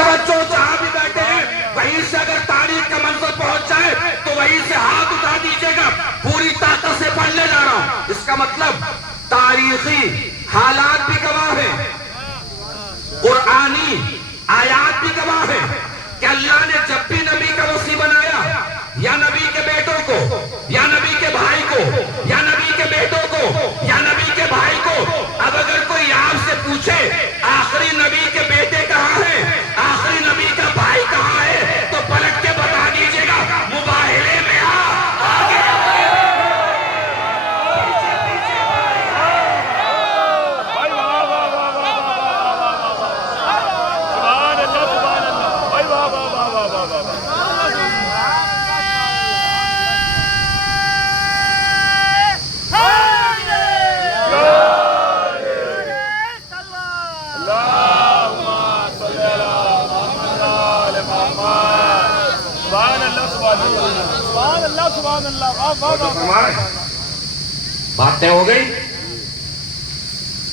توجہ جہاں بھی بیٹھے ہیں وہیں سے اگر تاریخ کا منظر پہنچ جائے تو وہیں سے ہاتھ اٹھا دیجیے گا. پوری طاقت سے پڑھنے جا رہا ہوں. اس کا مطلب تاریخی حالات بھی گواہ ہیں, قرآنی آیات بھی گواہ ہیں کہ اللہ نے جب بھی نبی کا وصی بنایا, یا نبی کے بیٹوں کو, یا نبی کے بھائی کو, یا نبی کے بیٹوں کو, یا نبی کے بھائی کو, اب اگر کوئی آپ سے پوچھے آخری نبی کے بیٹے کہاں ہیں, آخری نبی کا بھائی کہاں ہے, تو پلٹ کے بتا دیجیے گا مباہلے میں آگے بات طے ہو گئی.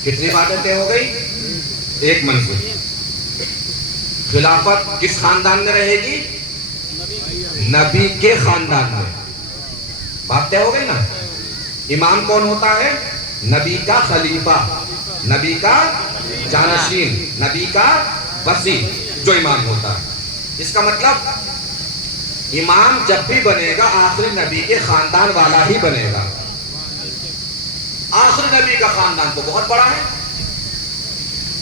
کتنی باتیں طے ہو گئی؟ ایک منظور. خلافت کس خاندان میں رہے گی؟ نبی کے خاندان میں. بات طے ہو گئی نا. امام کون ہوتا ہے؟ نبی کا خلیفہ, نبی کا جانشین, نبی کا وصی جو امام ہوتا ہے. اس کا مطلب امام جب بھی بنے گا آخری نبی کے خاندان والا ہی بنے گا. آخری نبی کا خاندان تو بہت بڑا ہے.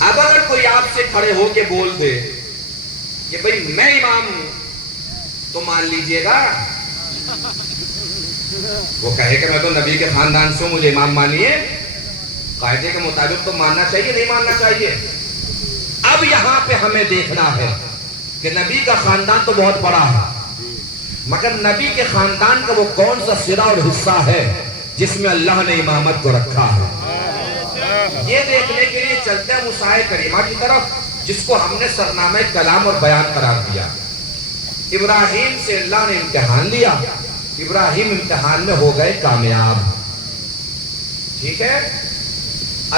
اب اگر کوئی آپ سے کھڑے ہو کے بول دے کہ بھئی میں امام ہوں, تو مان لیجئے گا. وہ کہے کہ میں تو نبی کے خاندان سے ہوں, مجھے امام مانیے. قاعدے کے مطابق تو ماننا چاہیے, نہیں ماننا چاہیے. اب یہاں پہ ہمیں دیکھنا ہے کہ نبی کا خاندان تو بہت بڑا ہے, مگر نبی کے خاندان کا وہ کون سا سرا اور حصہ ہے جس میں اللہ نے امامت کو رکھا ہے. یہ دیکھنے کے لیے چلتے ہیں موسیٰ کریمہ کی طرف, جس کو ہم نے سرنامہ کلام اور بیان قرار دیا. ابراہیم سے اللہ نے امتحان لیا, ابراہیم امتحان میں ہو گئے کامیاب. ٹھیک ہے,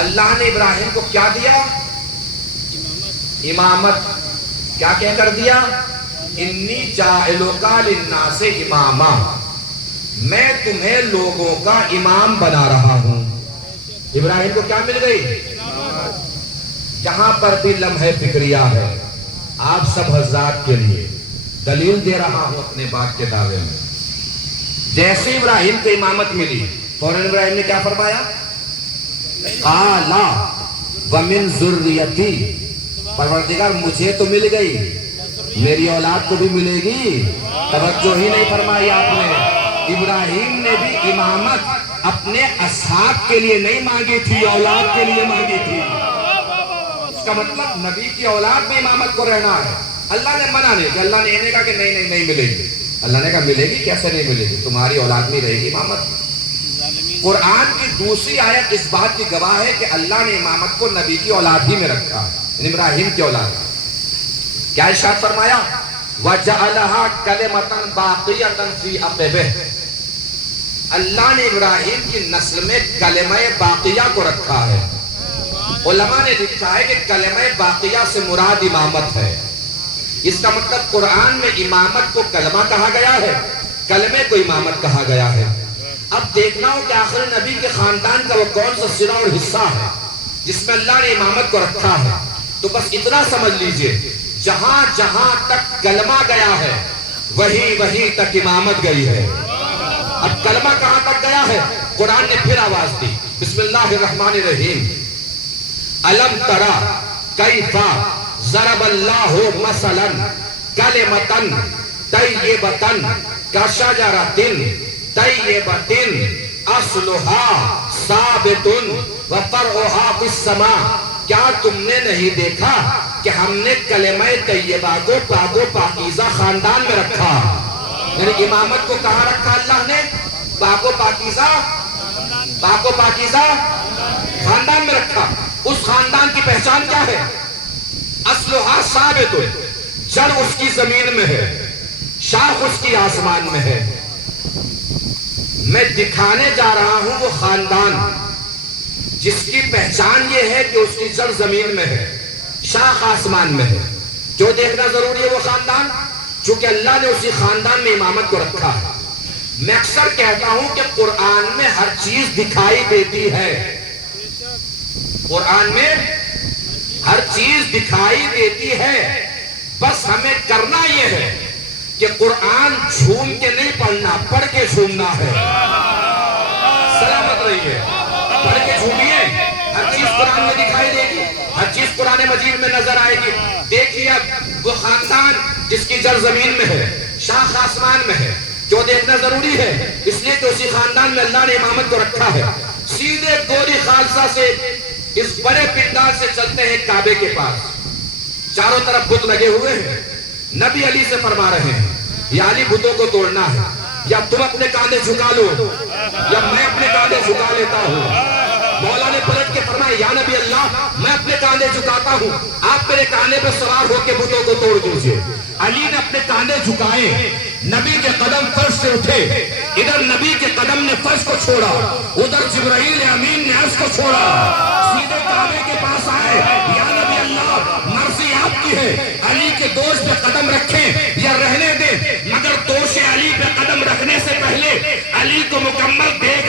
اللہ نے ابراہیم کو کیا دیا؟ امامت. کیا کہہ کر دیا؟ انی جاعلک للناس اماما, میں تمہیں لوگوں کا امام بنا رہا ہوں. ابراہیم کو کیا مل گئی؟ جہاں پر بھی لمحہ فکریہ ہے, آپ سب حضرات کے لیے دلیل دے رہا ہوں اپنے بات کے دعوے میں. جیسے ابراہیم کو امامت ملی, فوراً ابراہیم نے کیا فرمایا؟ قال ومن ذریتی, پروردگار مجھے تو مل گئی, میری اولاد کو بھی ملے گی. توجہ ہی نہیں فرمائی آپ نے. ابراہیم نے بھی امامت اپنے اصحاب کے لیے نہیں مانگی تھی, اولاد کے لیے مانگی تھی. اس کا مطلب نبی کی اولاد میں امامت کو رہنا ہے. اللہ نے منع نہیں کہ, اللہ نے یہ نہیں کہا کہ نہیں ملے گی. اللہ نے کہا ملے گی. کیسے نہیں ملے گی؟ تمہاری اولاد میں رہے گی امامت. قرآن کی دوسری آیت اس بات کی گواہ ہے کہ اللہ نے امامت کو نبی کی اولاد ہی میں رکھا, ابراہیم کی اولاد. کیا ارشاد فرمایا؟ وَجَعَلَهَا كَلِمَةً بَاقِيَةً فِي عَقِبِهِ, اللہ نے ابراہیم کی نسل میں کلمہ باقیہ کو رکھا ہے. علماء نے لکھا ہے کہ کلمہ باقیہ سے مراد امامت ہے. اس کا مطلب قرآن میں امامت کو کلمہ کہا گیا ہے, کلمے کو امامت کہا گیا ہے. اب دیکھنا ہو کہ آخر نبی کے خاندان کا وہ کون سا سرا اور حصہ ہے جس میں اللہ نے امامت کو رکھا ہے. تو بس اتنا سمجھ لیجئے, جہاں جہاں تک کلمہ گیا ہے وہی تک امامت گئی ہے. اب کلمہ کہاں تک گیا ہے؟ قرآن نے پھر آواز دی, بسم اللہ الرحمن الرحیم. الم ترى کیف ضرب اللہ مثلا کلمۃ طیبۃ کشجرۃ طیبۃ اصلها ثابت وفرعها فی السماء. کیا تم نے نہیں دیکھا کہ ہم نے کلمہ طیبہ کو پاک و پاکیزہ خاندان میں رکھا؟ یعنی امامت کو کہاں رکھا اللہ نے؟ پاک و پاکیزہ خاندان میں رکھا. اس خاندان کی پہچان کیا ہے؟ اصلها ثابت, جڑ اس کی زمین میں ہے, شاخ اس کی آسمان میں ہے. میں دکھانے جا رہا ہوں وہ خاندان جس کی پہچان یہ ہے کہ اس کی جڑ زمین میں ہے, شاخ آسمان میں ہے. جو دیکھنا ضروری ہے وہ خاندان، چونکہ اللہ نے اسی خاندان میں امامت کو رکھا ہے۔ میں اکثر کہتا ہوں کہ قرآن میں ہر چیز دکھائی دیتی ہے، قرآن میں ہر چیز دکھائی دیتی ہے، بس ہمیں کرنا یہ ہے کہ قرآن جھوم کے نہیں پڑھنا، پڑھ کے جھومنا ہے۔ سلامت رہیے، پڑھ کے جھومیے، ہر چیز قرآن میں دکھائی دے گی، ہر چیز قرآن مجید میں نظر آئے گی۔ دیکھیے اب وہ خاندان جس کی جڑ زمین میں ہے، شاخ آسمان میں ہے، جو دیکھنا ضروری ہے، اس لیے کہ اسی خاندان میں اللہ نے امامت کو رکھا ہے۔ سیدھے گوری خالصہ سے اس بڑے پنڈال سے چلتے ہیں کعبے کے پاس، چاروں طرف بت لگے ہوئے ہیں۔ نبی علی سے فرما رہے ہیں یا علی بتوں کو توڑنا ہے، یا تم اپنے کاندھے جھکا لو یا میں اپنے کاندھے جھکا لیتا ہوں۔ مولا نے پلٹ کے فرمایا یا نبی اللہ، میں اپنے کاندھے جھکاتا ہوں، آپ میرے کاندھے پہ سوار ہو کے بتوں کو توڑ دیجئے۔ علی نے اپنے کاندھے جھکائے، نبی کے قدم فرش سے اٹھے، ادھر نبی کے قدم نے فرش کو چھوڑا، ادھر جبرائیل امین نے عرش کو چھوڑا، سیدھے کعبے کے پاس آئے، یا نبی اللہ مرضی آپ کی ہے، علی کے دوش پہ قدم رکھیں یا رہنے دیں، مگر دوش علی پہ قدم رکھنے سے پہلے علی کو مکمل دیکھ